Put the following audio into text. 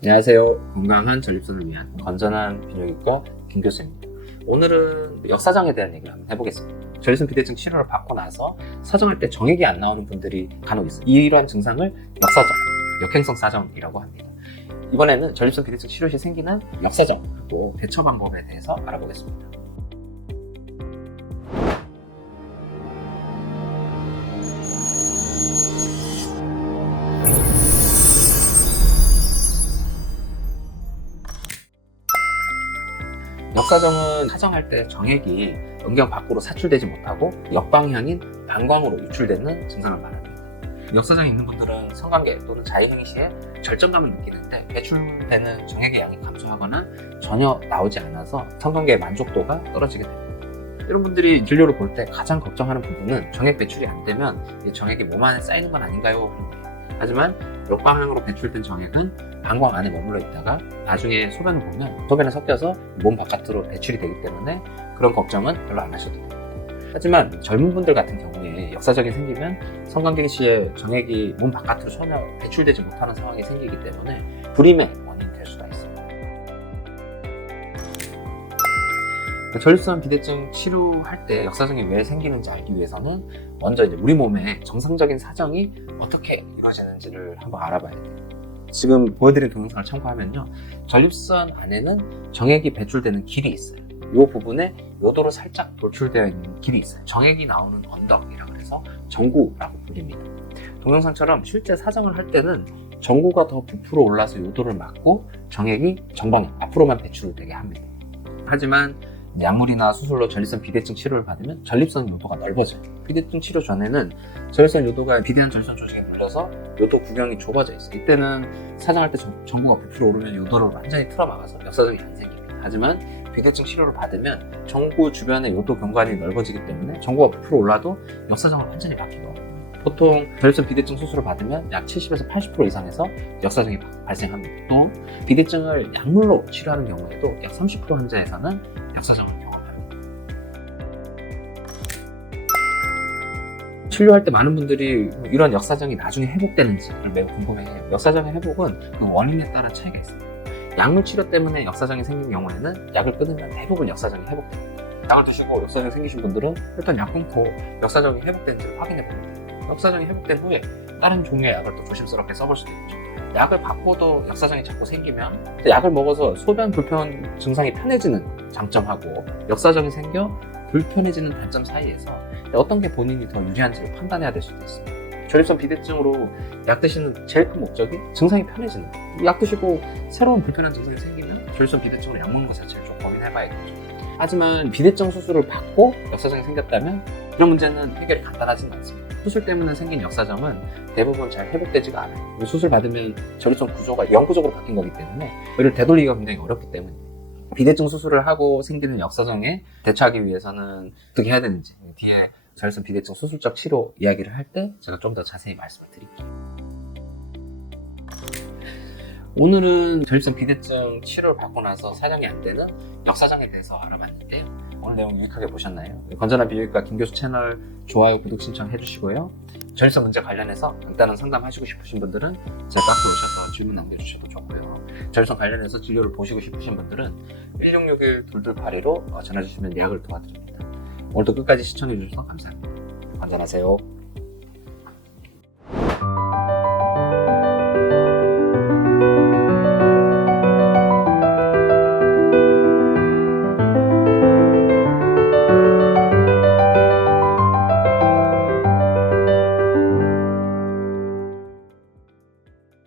안녕하세요. 건강한 전립선을 위한 건전한 비뇨기과 김 교수입니다. 오늘은 역사정에 대한 얘기를 한번 해보겠습니다. 전립선 비대증 치료를 받고 나서 사정할 때 정액이 안 나오는 분들이 간혹 있어요. 이러한 증상을 역사정, 역행성 사정이라고 합니다. 이번에는 전립선 비대증 치료 시 생기는 역사정, 또 대처 방법에 대해서 알아보겠습니다. 역사정은 사정할 때 정액이 음경 밖으로 사출되지 못하고 역방향인 방광으로 유출되는 증상을 말합니다. 역사정이 있는 분들은 성관계 또는 자유행위 시에 절정감을 느끼는데 배출되는 정액의 양이 감소하거나 전혀 나오지 않아서 성관계의 만족도가 떨어지게 됩니다. 이런 분들이 진료를 볼 때 가장 걱정하는 부분은 정액 배출이 안 되면 이 정액이 몸 안에 쌓이는 건 아닌가요? 하지만 역방향으로 배출된 정액은 방광 안에 머물러 있다가 나중에 소변을 보면 소변에 섞여서 몸 바깥으로 배출이 되기 때문에 그런 걱정은 별로 안 하셔도 됩니다. 하지만 젊은 분들 같은 경우에 역사적인 생기면 성관계 시에 정액이 몸 바깥으로 전혀 배출되지 못하는 상황이 생기기 때문에 불임의 전립선 비대증 치료할 때 역사정이 왜 생기는지 알기 위해서는 먼저 이제 우리 몸의 정상적인 사정이 어떻게 이루어지는지를 한번 알아봐야 돼요. 지금 보여드린 동영상을 참고하면요. 전립선 안에는 정액이 배출되는 길이 있어요. 이 부분에 요도로 살짝 돌출되어 있는 길이 있어요. 정액이 나오는 언덕이라 그래서 정구라고 불립니다. 동영상처럼 실제 사정을 할 때는 정구가 더 부풀어 올라서 요도를 막고 정액이 정방에 앞으로만 배출되게 합니다. 하지만 약물이나 수술로 전립선 비대증 치료를 받으면 전립선 요도가 넓어져요. 비대증 치료 전에는 전립선 요도가 비대한 전립선 조직에 물려서 요도 구경이 좁아져 있어요. 이때는 사정할 때 정- 정부가 부풀어 오르면 요도를 완전히 틀어막아서 역사정이 안 생깁니다. 하지만 비대증 치료를 받으면 정구 주변의 요도 경관이 넓어지기 때문에 정구가 부풀어 올라도 역사정을 완전히 막히고 보통 전립선 비대증 수술을 받으면 약 70에서 80% 이상에서 역사정이 바- 발생합니다. 또 비대증을 약물로 치료하는 경우에도 약 30% 환자에서는 역사정을 경험합니다. 치료할 때 많은 분들이 이런 역사정이 나중에 회복되는지를 매우 궁금해해요. 역사정의 회복은 그 원인에 따라 차이가 있습니다. 약물 치료 때문에 역사정이 생긴 경우에는 약을 끊으면 대부분 역사정이 회복됩니다. 약을 드시고 역사정이 생기신 분들은 일단 약 끊고 역사정이 회복되는지를 확인해 봅니다. 역사정이 회복된 후에 다른 종류의 약을 또 조심스럽게 써볼 수도 있죠. 약을 바꿔도 역사정이 자꾸 생기면 약을 먹어서 소변 불편 증상이 편해지는 장점하고 역사정이 생겨 불편해지는 단점 사이에서 어떤 게 본인이 더 유리한지를 판단해야 될 수도 있습니다. 전립선 비대증으로 약 드시는 제일 큰 목적이 증상이 편해지는 거예요. 약 드시고 새로운 불편한 증상이 생기면 전립선 비대증으로 약 먹는 것 자체를 좀 고민해봐야 되죠. 하지만 비대증 수술을 받고 역사정이 생겼다면 이런 문제는 해결이 간단하지는 않습니다. 수술 때문에 생긴 역사정은 대부분 잘 회복되지가 않아요. 수술 받으면 전립선 구조가 영구적으로 바뀐 거기 때문에 이를 되돌리기가 굉장히 어렵기 때문입니다. 비대증 수술을 하고 생기는 역사정에 대처하기 위해서는 어떻게 해야 되는지 뒤에 전립선 비대증 수술적 치료 이야기를 할 때 제가 좀 더 자세히 말씀을 드릴게요. 오늘은 전립선 비대증 치료를 받고 나서 사정이 안 되는 역사정에 대해서 알아봤는데요. 오늘 내용 유익하게 보셨나요? 건전한 비뇨기과 김 교수 채널 좋아요, 구독 신청 해 주시고요. 전립선 문제 관련해서 간단한 상담하시고 싶으신 분들은 제 카페 오셔서 질문 남겨주셔도 좋고요. 전립선 관련해서 진료를 보시고 싶으신 분들은 1661-2282로 전화 주시면 예약을 도와드립니다. 오늘도 끝까지 시청해주셔서 감사합니다. 건전하세요.